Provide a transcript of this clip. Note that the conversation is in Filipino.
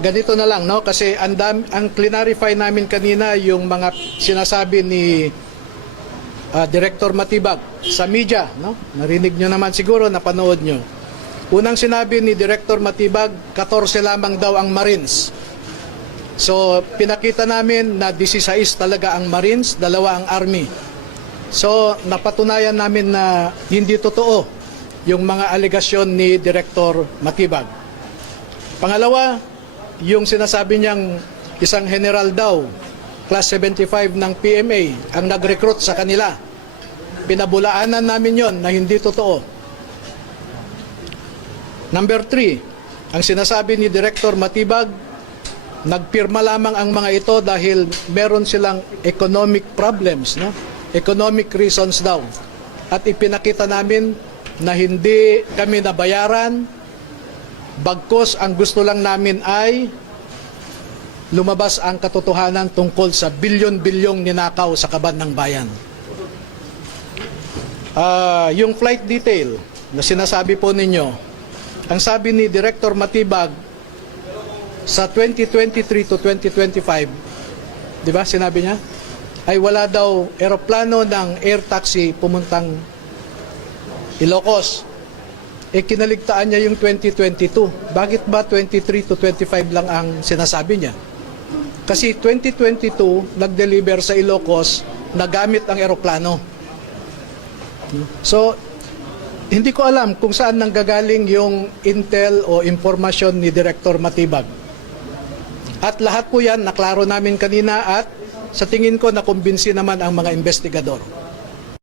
Ganito na lang, no? Kasi ang clarify namin kanina yung mga sinasabi ni Director Matibag sa media, no? Narinig nyo naman siguro, napanood nyo. Unang sinabi ni Director Matibag, 14 lamang daw ang Marines. So, pinakita namin na 16 talaga ang Marines, 2 ang Army. So, napatunayan namin na hindi totoo yung mga alegasyon ni Director Matibag. Pangalawa, yung sinasabi niyang isang general daw, class 75 ng PMA, ang nag-recruit sa kanila. Pinabulaanan namin yon na hindi totoo. Number 3, ang sinasabi ni Director Matibag, nagpirma lamang ang mga ito dahil meron silang economic problems, no? Economic reasons daw. At ipinakita namin na hindi kami nabayaran, bagkos ang gusto lang namin ay lumabas ang katotohanan tungkol sa bilyon-bilyong ninakaw sa kaban ng bayan. Yung flight detail na sinasabi po ninyo, ang sabi ni Director Matibag, sa 2023 to 2025, di ba sinabi niya, ay wala daw eroplano ng air taxi pumuntang Ilocos. Kinaligtaan niya yung 2022. Bakit ba 23 to 25 lang ang sinasabi niya? Kasi 2022, nag-deliver sa Ilocos na gamit ang eroplano. So, hindi ko alam kung saan nanggagaling yung intel o impormasyon ni Director Matibag. At lahat po yan, naklaro namin kanina at sa tingin ko nakumbinsi naman ang mga investigador.